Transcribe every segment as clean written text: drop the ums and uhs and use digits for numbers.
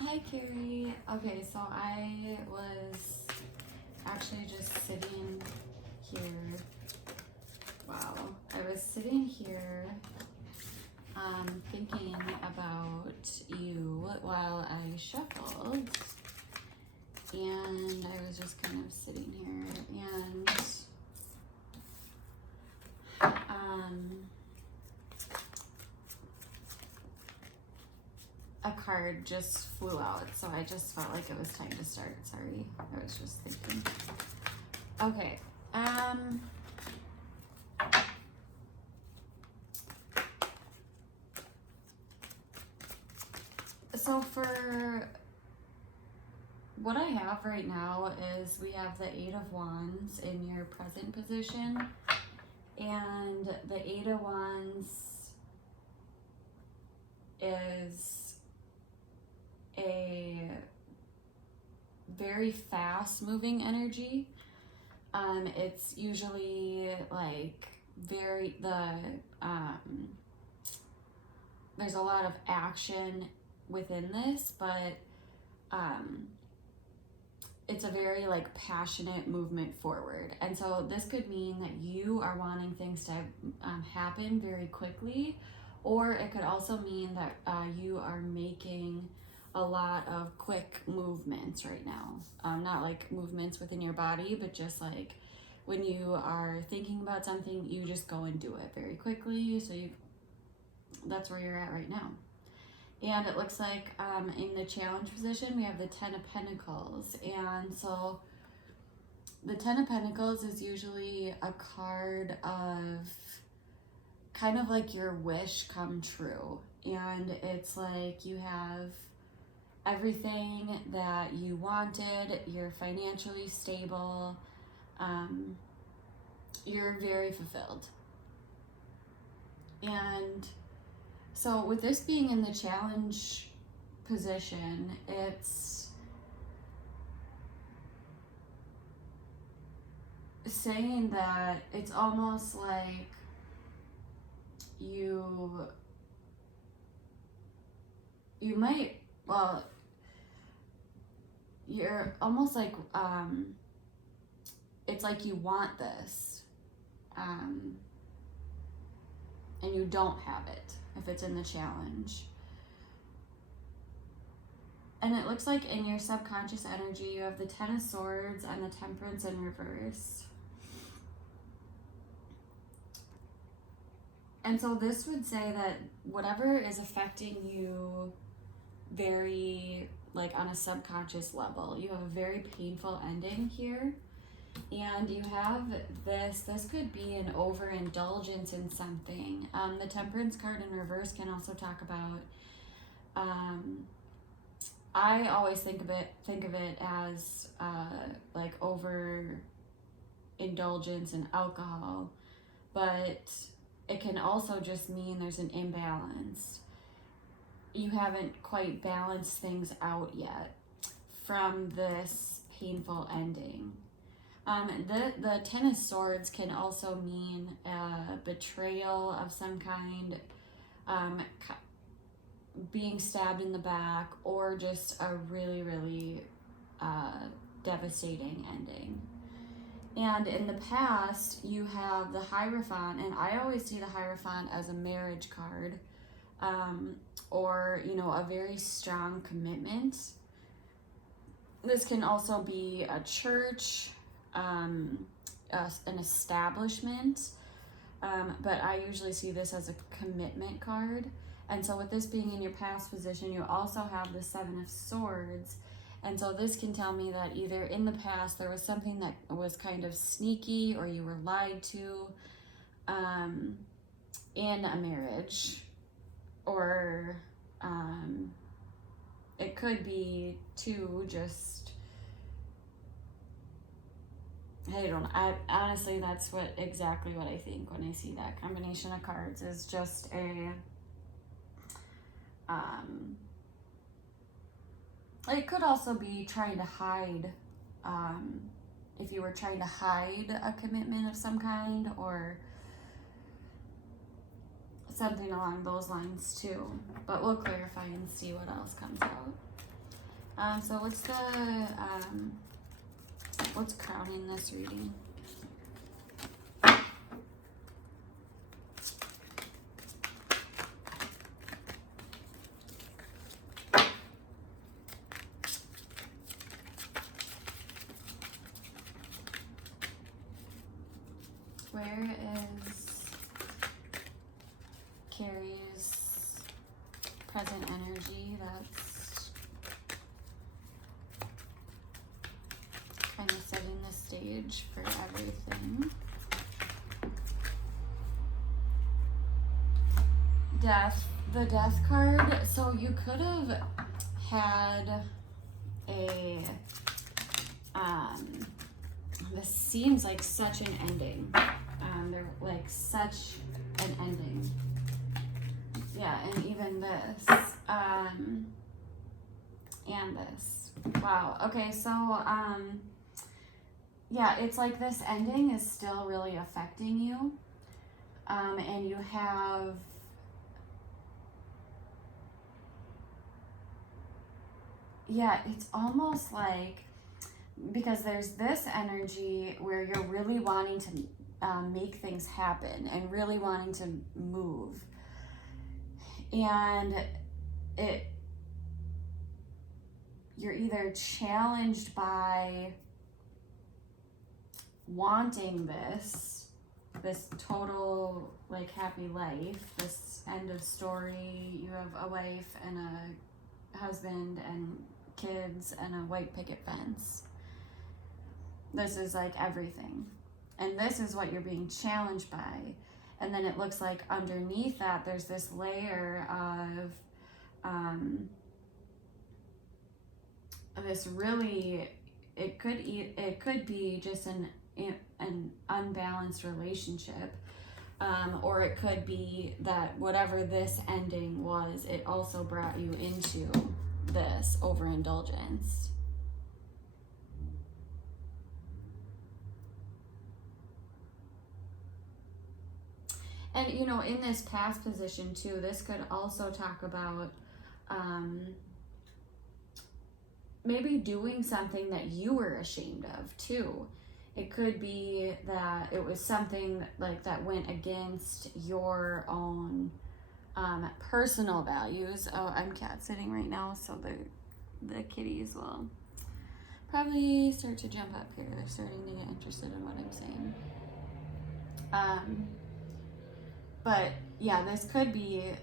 Hi, Carrie. Okay, so I was actually just sitting here. Wow. I was sitting here thinking about you while I shuffled. And I was just kind of sitting here and a card just flew out, so I just felt like it was time to start. Sorry, I was just thinking. Okay, so for what I have right now is we have the Eight of Wands in your present position, and the Eight of Wands is a very fast moving energy. It's usually like there's a lot of action within this, but it's a very like passionate movement forward. And so this could mean that you are wanting things to happen very quickly, or it could also mean that you are making a lot of quick movements right now. Not like movements within your body, but just like when you are thinking about something, you just go and do it very quickly. So that's where you're at right now. And it looks like in the challenge position, we have the Ten of Pentacles. And so the Ten of Pentacles is usually a card of kind of like your wish come true. And it's like you have everything that you wanted, you're financially stable, you're very fulfilled. And so with this being in the challenge position, it's saying that it's almost like you might, well, you're almost like, it's like you want this, and you don't have it if it's in the challenge. And it looks like in your subconscious energy, you have the Ten of Swords and the Temperance in reverse. And so this would say that whatever is affecting you very, like on a subconscious level, you have a very painful ending here. And you have this could be an overindulgence in something. The Temperance card in reverse can also talk about, I always think of it as like overindulgence in alcohol, but it can also just mean there's an imbalance. You haven't quite balanced things out yet from this painful ending. The Ten of Swords can also mean a betrayal of some kind, being stabbed in the back, or just a really, really devastating ending. And in the past, you have the Hierophant, and I always see the Hierophant as a marriage card, or, you know, a very strong commitment. This can also be a church, an establishment, but I usually see this as a commitment card. And so with this being in your past position, you also have the Seven of Swords. And so this can tell me that either in the past there was something that was kind of sneaky, or you were lied to in a marriage, or it could be too just, honestly, that's exactly what I think when I see that combination of cards, is just a, it could also be trying to hide, if you were trying to hide a commitment of some kind, or something along those lines too. But we'll clarify and see what else comes out. So what's crowning this reading? Where is Carrie's present energy that's kind of setting the stage for everything? Death, the death card. So you could have had a, this seems like such an ending. They're like such an ending. Yeah, and even this, and this. Wow. Okay, so, yeah, it's like this ending is still really affecting you. And you have, yeah, it's almost like, because there's this energy where you're really wanting to make things happen and really wanting to move. And you're either challenged by wanting this total like happy life, this end of story. You have a wife and a husband and kids and a white picket fence. This is like everything. And this is what you're being challenged by. And then it looks like underneath that there's this layer of this really, it could be just an unbalanced relationship, or it could be that whatever this ending was, it also brought you into this overindulgence. And, you know, in this past position too, this could also talk about maybe doing something that you were ashamed of too. It could be that it was something like that went against your own personal values. Oh, I'm cat sitting right now, so the kitties will probably start to jump up here. They're starting to get interested in what I'm saying. But yeah, this could be,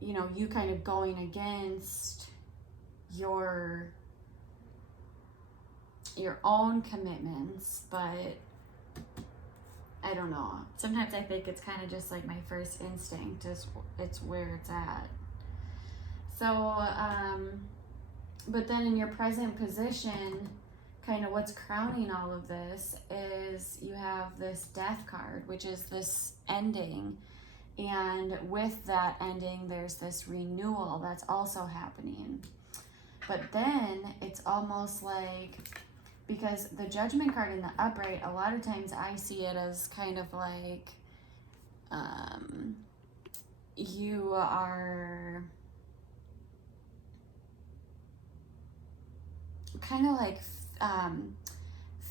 you know, you kind of going against your own commitments, but I don't know. Sometimes I think it's kind of just like my first instinct is it's where it's at. So, but then in your present position, kind of what's crowning all of this is you have this death card, which is this ending. And with that ending, there's this renewal that's also happening. But then it's almost like, because the judgment card in the upright, a lot of times I see it as kind of like you are kind of like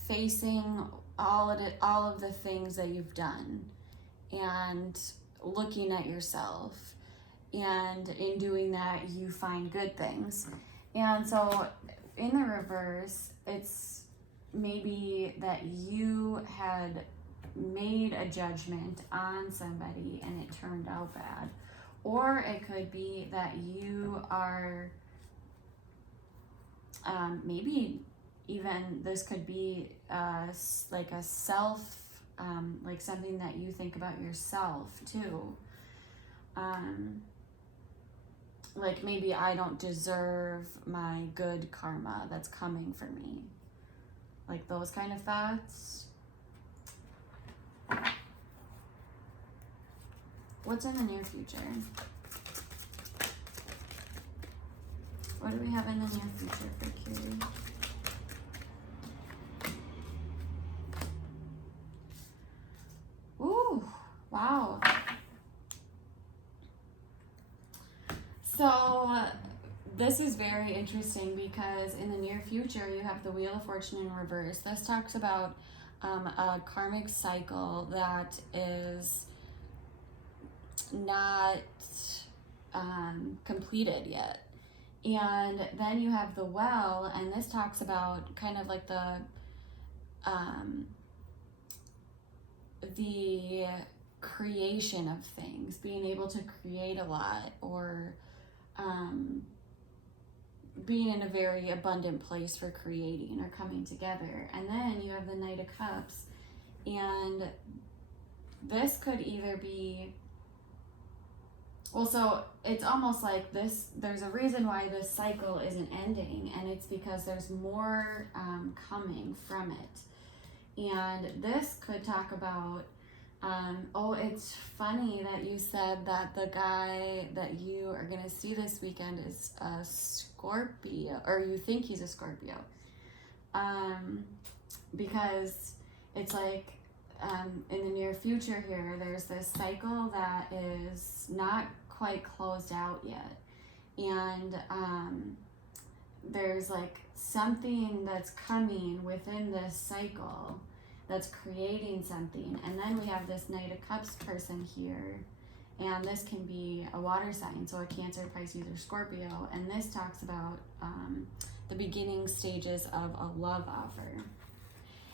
facing all of the things that you've done and looking at yourself, and in doing that you find good things. And so in the reverse, it's maybe that you had made a judgment on somebody and it turned out bad. Or it could be that you are maybe even this could be like a self, like something that you think about yourself too. Like maybe I don't deserve my good karma that's coming for me. Like those kind of thoughts. What's in the near future? What do we have in the near future for Carrie? Ooh, wow. So this is very interesting because in the near future you have the Wheel of Fortune in reverse. This talks about a karmic cycle that is not completed yet. And then you have the Well, and this talks about kind of like the creation of things, being able to create a lot, or being in a very abundant place for creating or coming together. And then you have the Knight of Cups, and this could either be, well, so it's almost like this, there's a reason why this cycle isn't ending, and it's because there's more coming from it. And this could talk about, oh, it's funny that you said that the guy that you are going to see this weekend is a Scorpio, or you think he's a Scorpio. Because it's like, in the near future here, there's this cycle that is not quite closed out yet. And there's like something that's coming within this cycle that's creating something. And then we have this Knight of Cups person here, and this can be a water sign, so a Cancer, Pisces, or Scorpio. And this talks about the beginning stages of a love offer.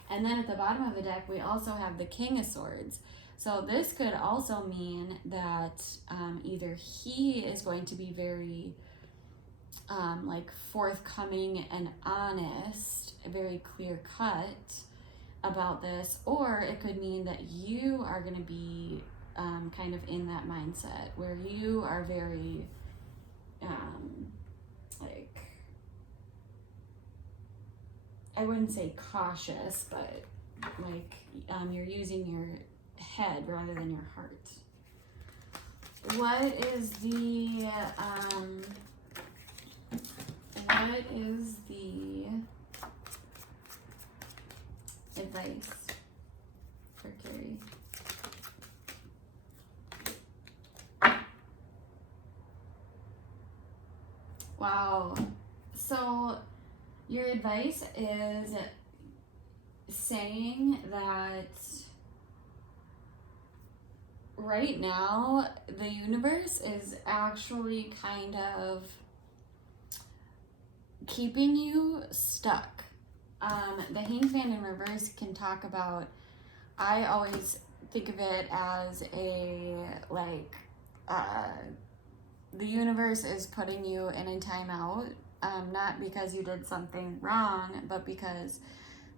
And then at the bottom of the deck, we also have the King of Swords. So this could also mean that either he is going to be very like forthcoming and honest, very clear cut about this, or it could mean that you are going to be kind of in that mindset where you are very like, I wouldn't say cautious, but like you're using your head rather than your heart. What is the advice for Carrie? Wow. So your advice is saying that right now the universe is actually kind of keeping you stuck. The Hanged Man in reverse can talk about, I always think of it as a like the universe is putting you in a timeout, not because you did something wrong, but because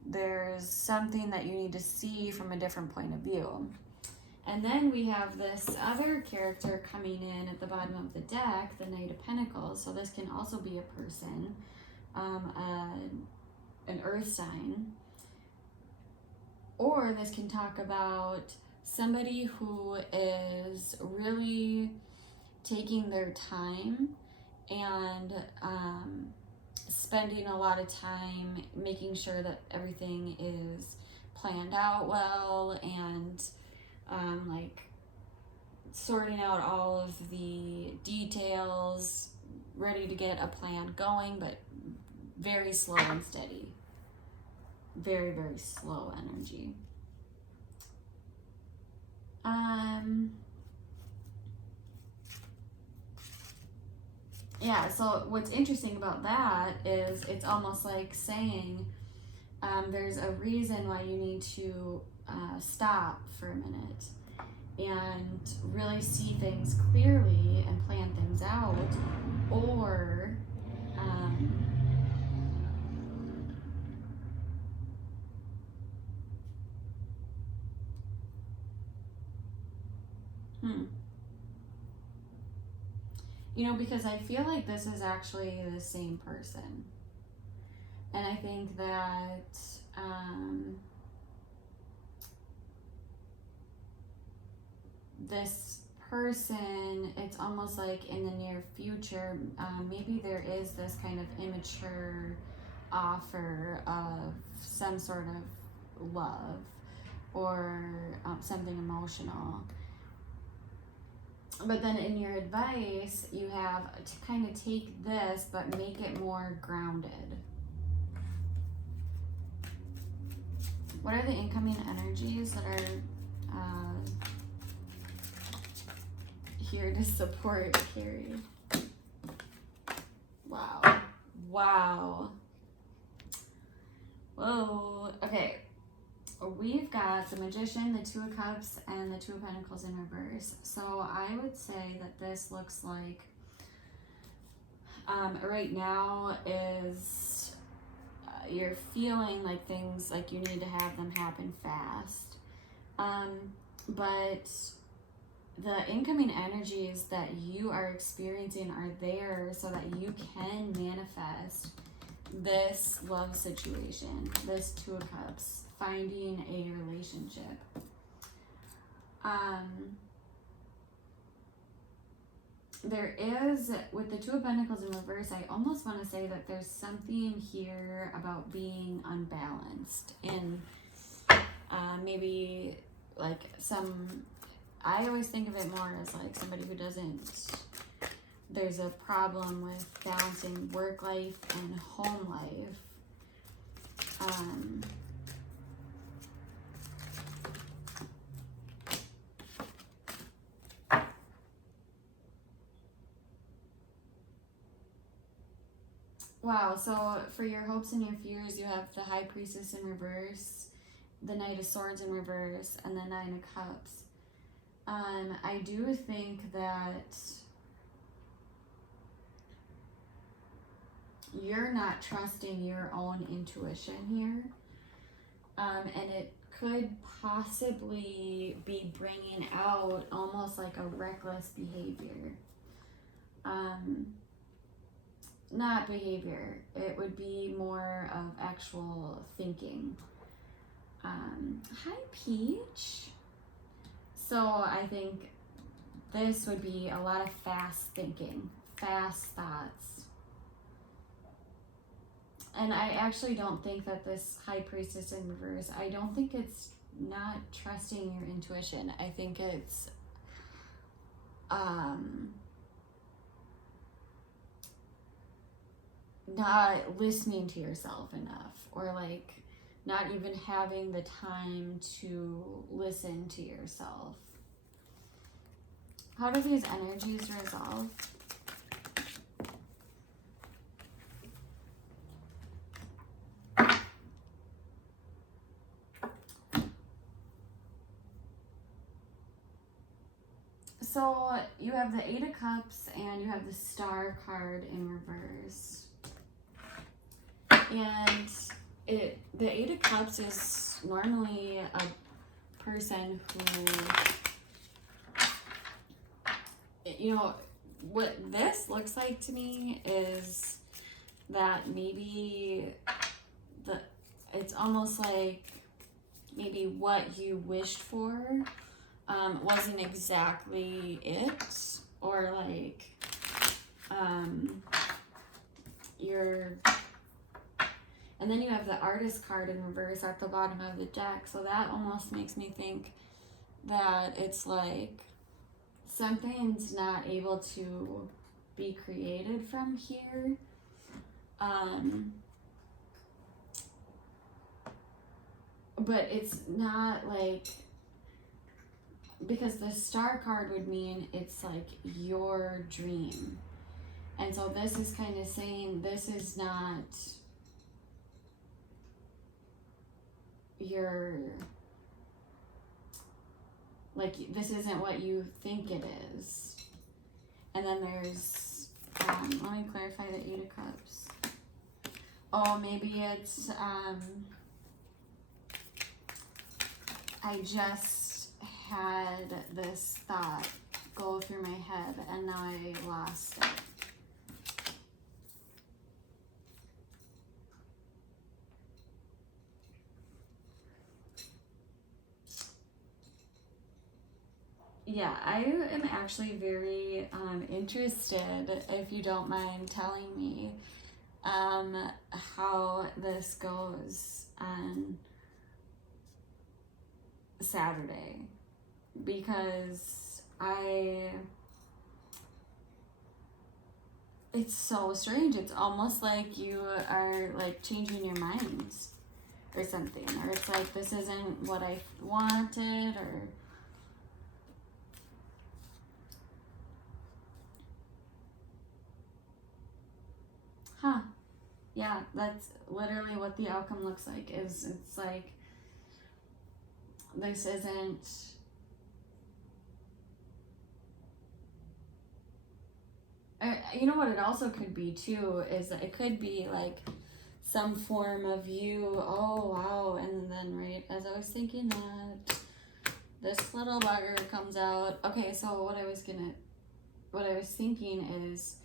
there's something that you need to see from a different point of view. And then we have this other character coming in at the bottom of the deck, the Knight of Pentacles. So this can also be a person, an earth sign, or this can talk about somebody who is really taking their time and spending a lot of time making sure that everything is planned out well, and like sorting out all of the details, ready to get a plan going, but very slow and steady. Very, very slow energy. Yeah, so what's interesting about that is it's almost like saying there's a reason why you need to stop for a minute and really see things clearly and plan things out, or you know, because I feel like this is actually the same person. And I think that this person, it's almost like in the near future, maybe there is this kind of immature offer of some sort of love or something emotional. But then in your advice, you have to kind of take this, but make it more grounded. What are the incoming energies that are here to support Carrie? Wow. Wow. Whoa. Okay. We've got the Magician, the Two of Cups, and the Two of Pentacles in reverse. So I would say that this looks like right now is you're feeling like things like you need to have them happen fast. But the incoming energies that you are experiencing are there so that you can manifest this love situation, this Two of Cups, finding a relationship. There is, with the Two of Pentacles in reverse, I almost want to say that there's something here about being unbalanced in maybe like I always think of it more as like somebody who there's a problem with balancing work life and home life. Wow, so for your hopes and your fears, you have the High Priestess in reverse, the Knight of Swords in reverse, and the Nine of Cups. I do think that you're not trusting your own intuition here, and it could possibly be bringing out almost like a reckless behavior. Not behavior, it would be more of actual thinking. Hi, Peach. So I think this would be a lot of fast thinking, fast thoughts. And I actually don't think that this High Priestess in reverse, I don't think it's not trusting your intuition. I think it's not listening to yourself enough, or like not even having the time to listen to yourself. How do these energies resolve? So you have the Eight of Cups and you have the Star card in reverse. And the Eight of Cups is normally a person who, you know, what this looks like to me is that maybe it's almost like maybe what you wished for wasn't exactly it, or like and then you have the Artist card in reverse at the bottom of the deck, so that almost makes me think that it's like something's not able to be created from here. But it's not like, because the Star card would mean it's like your dream. And so this is kind of saying this is not this isn't what you think it is. And then there's, let me clarify the Eight of Cups. Oh, maybe it's, I just had this thought go through my head and now I lost it. Yeah, I am actually very interested, if you don't mind telling me how this goes on Saturday, because I it's so strange. It's almost like you are like changing your minds or something, or it's like this isn't what I wanted, or yeah, that's literally what the outcome looks like. Is it's like this isn't. You know what it also could be too is that it could be like some form of you, oh wow, and then right as I was thinking that this little bugger comes out. Okay, so what I was thinking is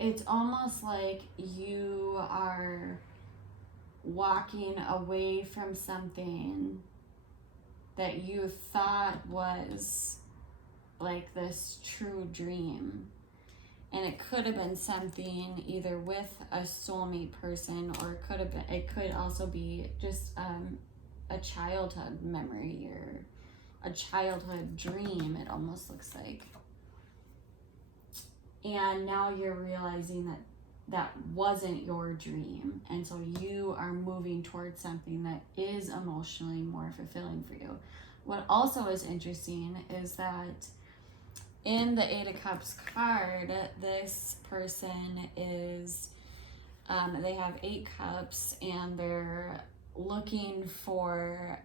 it's almost like you are walking away from something that you thought was like this true dream, and it could have been something either with a soulmate person, or it could also be just a childhood memory or a childhood dream, it almost looks like. And now you're realizing that that wasn't your dream, and so you are moving towards something that is emotionally more fulfilling for you. What also is interesting is that in the Eight of Cups card, this person is, they have 8 cups, and they're looking for,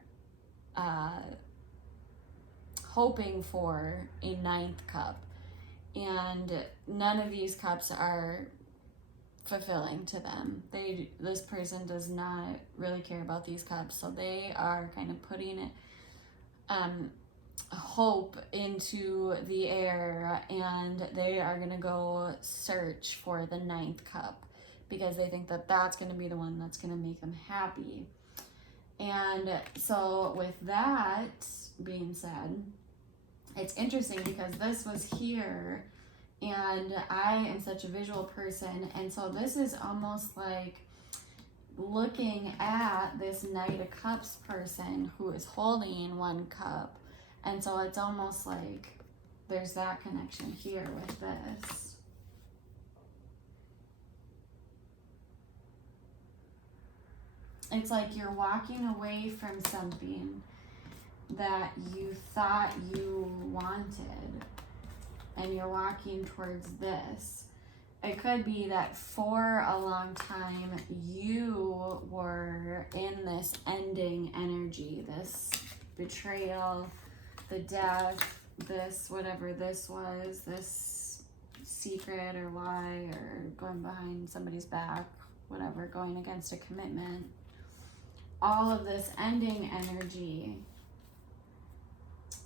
hoping for a 9th cup. And none of these cups are fulfilling to them. This person does not really care about these cups, so they are kind of putting it, hope into the air, and they are going to go search for the 9th cup because they think that that's going to be the one that's going to make them happy. And so with that being said, it's interesting because this was here, and I am such a visual person, and so this is almost like looking at this Knight of Cups person who is holding 1 cup. And so it's almost like there's that connection here with this. It's like you're walking away from something that you thought you wanted, and you're walking towards this. It could be that for a long time you were in this ending energy, this betrayal, the death, this whatever this was, this secret or lie, or going behind somebody's back, whatever, going against a commitment. All of this ending energy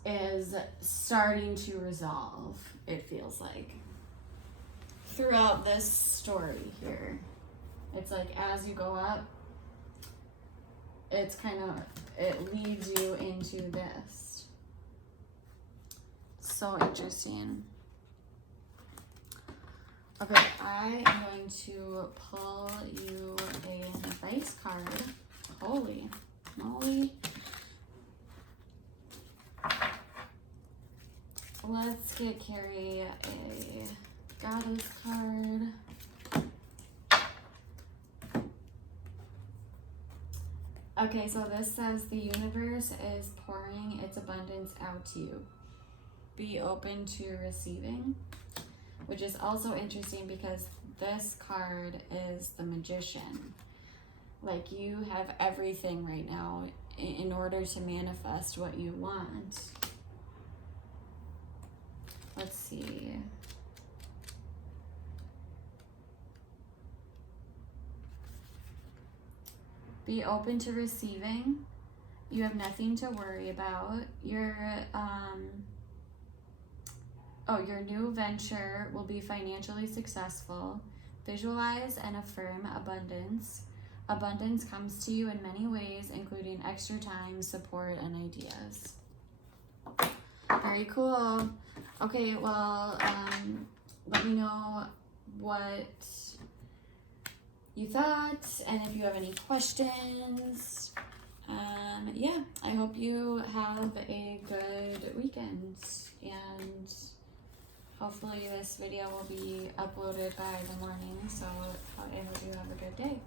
is starting to resolve, it feels like, throughout this story here. It's like as you go up, it's kind of, it leads you into this. So interesting. Okay, I am going to pull you an advice card. Holy moly. Let's get Carrie a goddess card. Okay, so this says the universe is pouring its abundance out to you. Be open to receiving, which is also interesting because this card is the Magician. Like you have everything right now in order to manifest what you want. Let's see. Be open to receiving. You have nothing to worry about. Your new venture will be financially successful. Visualize and affirm abundance. Abundance comes to you in many ways, including extra time, support, and ideas. Very cool. Okay, well, let me know what you thought, and if you have any questions. Yeah, I hope you have a good weekend, and hopefully this video will be uploaded by the morning, so I hope you have a good day.